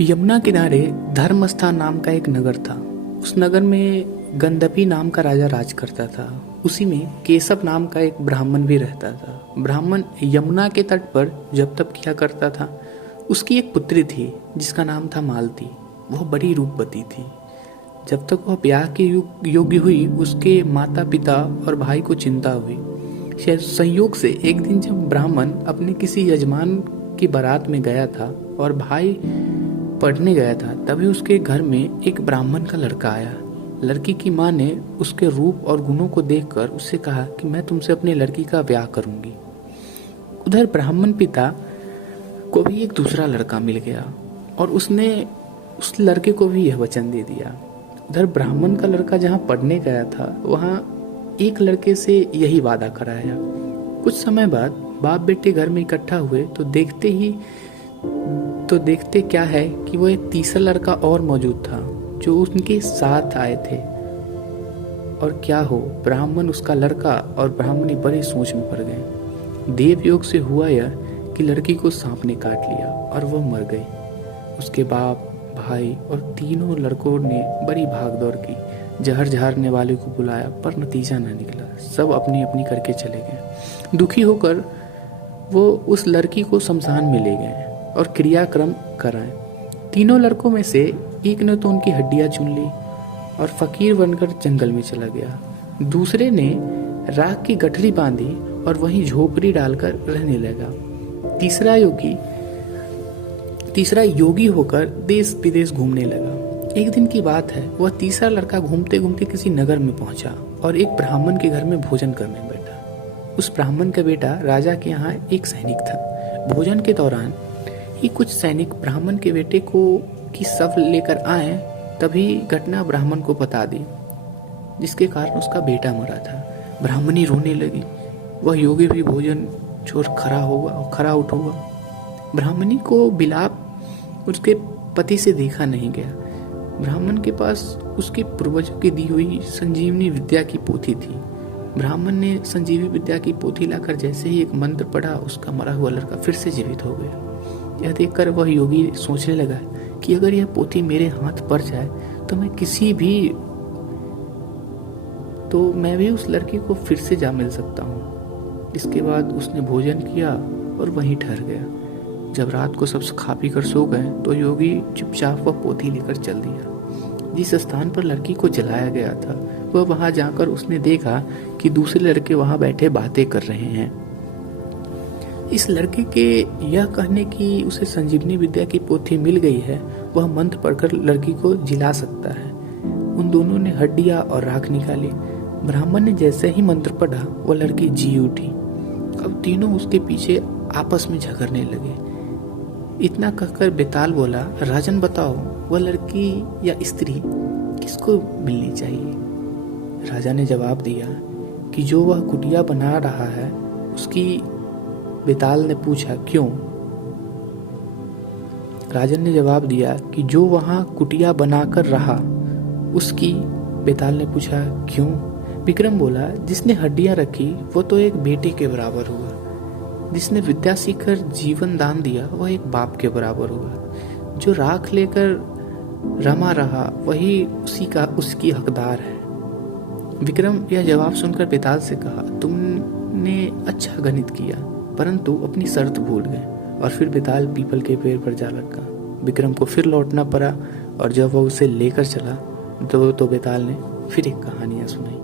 यमुना किनारे धर्मस्थान नाम का एक नगर था। उस नगर में गंधपी नाम का राजा राज करता था। उसी में केशव नाम का एक ब्राह्मण भी रहता था। ब्राह्मण यमुना के तट पर जप तप किया करता था। उसकी एक पुत्री थी जिसका नाम था मालती। वह बड़ी रूपवती थी। जब तक वह ब्याह के योग्य हुई, उसके माता पिता और भाई को चिंता हुई। शायद संयोग से एक दिन जब ब्राह्मण अपने किसी यजमान की बारात में गया था और भाई पढ़ने गया था, तभी उसके घर में एक ब्राह्मण का लड़का आया। लड़की की माँ ने उसके रूप और गुणों को देखकर उससे कहा कि मैं तुमसे अपनी लड़की का ब्याह करूंगी। उधर ब्राह्मण पिता को भी एक दूसरा लड़का मिल गया और उसने उस लड़के को भी यह वचन दे दिया। उधर ब्राह्मण का लड़का जहाँ पढ़ने गया था, वहाँ एक लड़के से यही वादा कराया। कुछ समय बाद बाप बेटे घर में इकट्ठा हुए तो देखते क्या है कि वो एक तीसरा लड़का और मौजूद था जो उनके साथ आए थे। और क्या हो, ब्राह्मण, उसका लड़का और ब्राह्मणी बड़े सोच में पड़ गए। देव योग से हुआ यह कि लड़की को सांप ने काट लिया और वह मर गई। उसके बाप, भाई और तीनों लड़कों ने बड़ी भागदौड़ की। जहर झाड़ने वाले को बुलाया पर नतीजा न निकला। सब अपनी अपनी करके चले गए। दुखी होकर वो उस लड़की को शमशान में ले गए और क्रियाक्रम कराए। तीनों लड़कों में से एक ने तो उनकी हड्डियां चुन ली और फकीर बनकर जंगल में चला गया। दूसरे ने राख की गठरी बांधी और वहीं झोपड़ी डालकर रहने लगा। तीसरा योगी होकर देश विदेश घूमने लगा। एक दिन की बात है, वह तीसरा लड़का घूमते घूमते किसी नगर में पहुंचा और एक ब्राह्मण के घर में भोजन करने बैठा। उस ब्राह्मण का बेटा राजा के यहाँ एक सैनिक था। भोजन के दौरान ही कुछ सैनिक ब्राह्मण के बेटे को की शव लेकर आए, तभी घटना ब्राह्मण को बता दी, जिसके कारण उसका बेटा मरा था। ब्राह्मणी रोने लगी। वह योगी भी भोजन छोड़ खड़ा उठ हुआ। ब्राह्मणी को विलाप उसके पति से देखा नहीं गया। ब्राह्मण के पास उसके पूर्वजों की दी हुई संजीवनी विद्या की पोथी थी। ब्राह्मण ने संजीवनी विद्या की पोथी लाकर जैसे ही एक मंत्र पढ़ा, उसका मरा हुआ लड़का फिर से जीवित हो गया। यह देखकर वह योगी सोचने लगा कि अगर यह पोथी मेरे हाथ पड़ जाए तो मैं भी उस लड़की को फिर से जा मिल सकता हूँ। इसके बाद उसने भोजन किया और वहीं ठहर गया। जब रात को सब खा पी कर सो गए तो योगी चुपचाप वह पोथी लेकर चल दिया। जिस स्थान पर लड़की को जलाया गया था, वह वहां जाकर उसने देखा कि दूसरे लड़के वहां बैठे बातें कर रहे हैं। इस लड़के के यह कहने की उसे संजीवनी विद्या की पोथी मिल गई है, वह मंत्र पढ़कर लड़की को जिला सकता है। उन दोनों ने हड्डियां और राख निकाली। ब्राह्मण ने जैसे ही मंत्र पढ़ा, वह लड़की जी उठी। अब तीनों उसके पीछे आपस में झगड़ने लगे। इतना कहकर बेताल बोला, राजन बताओ, वह लड़की या स्त्री किसको मिलनी चाहिए? राजा ने जवाब दिया कि जो वह कुटिया बना रहा है उसकी। बेताल ने पूछा, क्यों? राजन ने जवाब दिया कि जो वहां कुटिया बनाकर रहा उसकी। बेताल ने पूछा, क्यों? विक्रम बोला, जिसने हड्डियां रखी वो तो एक बेटे के बराबर हुआ। जिसने विद्या सीखकर जीवन दान दिया वह एक बाप के बराबर हुआ। जो राख लेकर रमा रहा वही उसकी हकदार है। विक्रम यह जवाब सुनकर बेताल से कहा, तुमने अच्छा गणित किया, परंतु अपनी शर्त भूल गए। और फिर बेताल पीपल के पेड़ पर जा लटका। विक्रम को फिर लौटना पड़ा और जब वह उसे लेकर चला तो बेताल ने फिर एक कहानियां सुनाई।